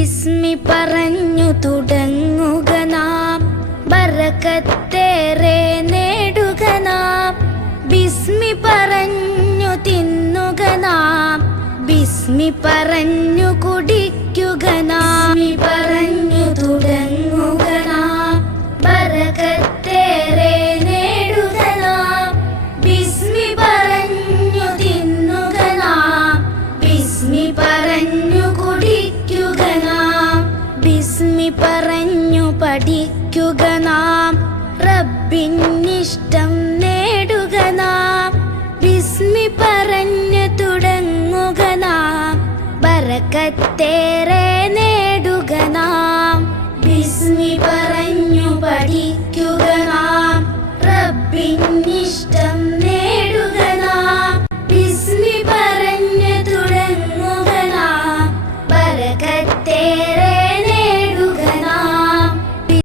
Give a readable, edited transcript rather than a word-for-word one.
ബിസ്മി പറഞ്ഞു തുടങ്ങുക നാം, ബറക്കത്തേറെ നേടുക നാം. ബിസ്മി പറഞ്ഞു തിന്നുക നാം, ബിസ്മി പറഞ്ഞു കുടിക്കുക നാം. പറഞ്ഞു തുടങ്ങുക നാം, ബറക്കത്തേറെ നേടുക നാം. ബിസ്മി പറഞ്ഞു തിന്നുക നാം, ബിസ്മി പറഞ്ഞു കുടിക്കുക നാം. ബിസ്മി പറഞ്ഞു പഠിക്കുക നാം, റബ്ബിനിഷ്ടം നേടുക നാം. ബിസ്മി പറഞ്ഞു തുടങ്ങുക നാം, ബറക്കത്തേറെ